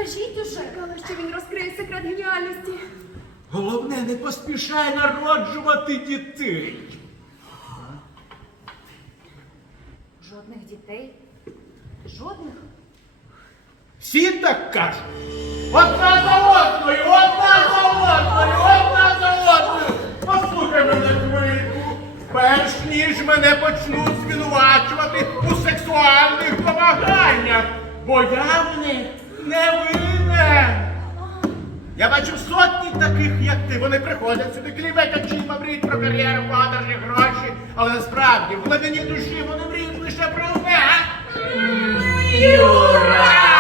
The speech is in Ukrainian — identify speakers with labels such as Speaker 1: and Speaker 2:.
Speaker 1: кажіть уже.
Speaker 2: Але що він розкриє секрет геніальності.
Speaker 3: Головне, не поспішай народжувати дітей.
Speaker 1: Жодних дітей? Жодних?
Speaker 3: Всі так кажуть. Одна за одною, одна за одною, одна за одною. Послухай мене, Хвильку. Перш ніж мене почнуть звинувачувати у сексуальних домаганнях, бо я в них не винен. Я бачив сотні таких, як ти. Вони приходять сюди, клівать очима, мріють про кар'єру, подорожі, гроші. Але насправді в глибині душі вони мріють лише про одне. Юра!